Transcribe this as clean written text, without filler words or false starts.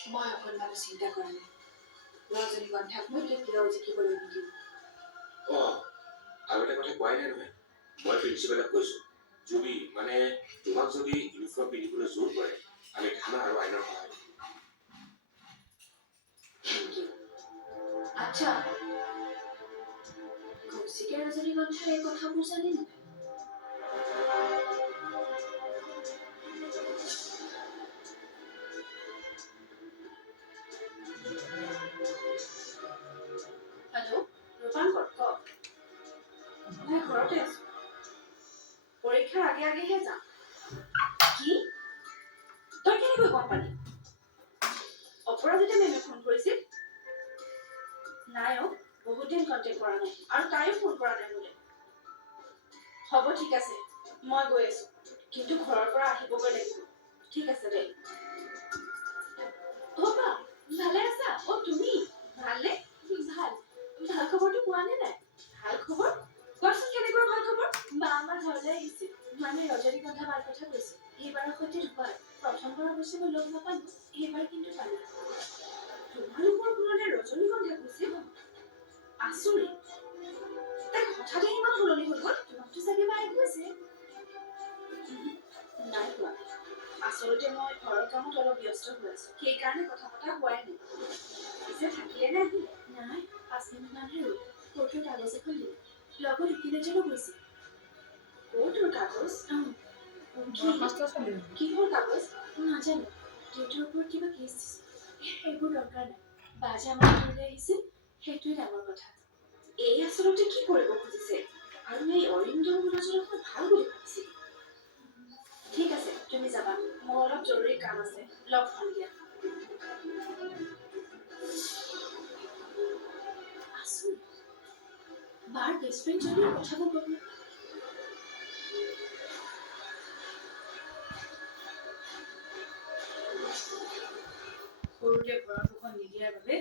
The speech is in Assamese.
মই অকণমান চিন্তা কৰা নাই। ৰজনীগন্ধাক মই কেতিয়াও জিকিবলৈ নিদিম। আৰু এটা কথা কোৱাই নাই নহয়, মই প্ৰিন্সিপালক কৈছো, যদি মানে তোমাক যদি ইউনিফৰ্ম পিন্ধিবলৈ জোৰ কৰে, আমি থানা আৰু আইনৰ সহায় ল'ম। Thank you. আচ্ছা, কৌশিকে ৰজনীগন্ধাৰ এই কথাবোৰ জানে নেকি? হেল্ল', ৰূপাংকৰ ক। মই ঘৰতে আছো। পৰীক্ষাৰ আগে আগেহে যাম। কি? তই কেনেকৈ গম পালি? অপৰাজিতা মেমে ফোন কৰিছিল? নাই অ, বহুত দিন কণ্টেক্ট কৰা নাই আৰু তাইও ফোন কৰা নাই মোলৈ। হ'ব ঠিক আছে, মই গৈ আছো, কিন্তু ঘৰৰ পৰা আহিবগৈ লাগিব। ঠিক আছে দে। বা ভালে আছা? অ তুমি ভালনে? ভাল। ভাল খবৰটো পোৱা নে নাই? ভাল খবৰ? কোৱাচোন কেনেকুৱা ভাল খবৰ? বা আমাৰ ঘৰলৈ আহিছিল, মানে ৰজনীগন্ধা বাৰ কথা কৈছে। এইবাৰৰ সৈতে দুবাৰ, প্ৰথমবাৰ অৱশ্যে মই লগ নাপালো, এইবাৰ কিন্তু পালো। তোমালোকৰ ঘৰলৈ ৰজনীগন্ধা গৈছিল? আচৰিত। তাই হঠাতে ইমান সলনি হৈ গ'ল? তোমাকতো চাগে মায়ে কৈছে। নাই কোৱা। আচলতে মই ঘৰৰ কামত অলপ ব্যস্ত হৈ আছো, সেইকাৰণে কথা পতা হোৱাই নাই। পিছে থাকিলে নে আহিলে? নাই, 5 মিনিটমানহে ৰ'ল। কোৰ্টৰ কাগজ এখন দিলে, লগত উকিল এজনো গৈছিল। কোৰ্টৰ কাগজ? কিহৰ কাগজ? নাজানো। দেউতাৰ ওপৰত কিবা কেছ দিছে। এইবোৰ দৰকাৰ নাই। বা যে আমাৰ ঘৰলৈ আহিছিল, সেইটোৱে ডাঙৰ কথা। এই আচলতে কি কৰিব খুজিছে? আৰু এই অৰিন্দম গুণাজনক মই ভাল বুলি ভাবিছিল। ঠিক আছে, তুমি যাবা। মোৰ অলপ জৰুৰী কাম আছে। লগ পাম দিয়া। আচৰিত। বাৰ বেষ্ট ফ্ৰেণ্ড যদিও কথাবোৰ গম নাপায়। সৰুতে ভৰণ পোষণ নিদিয়াৰ বাবে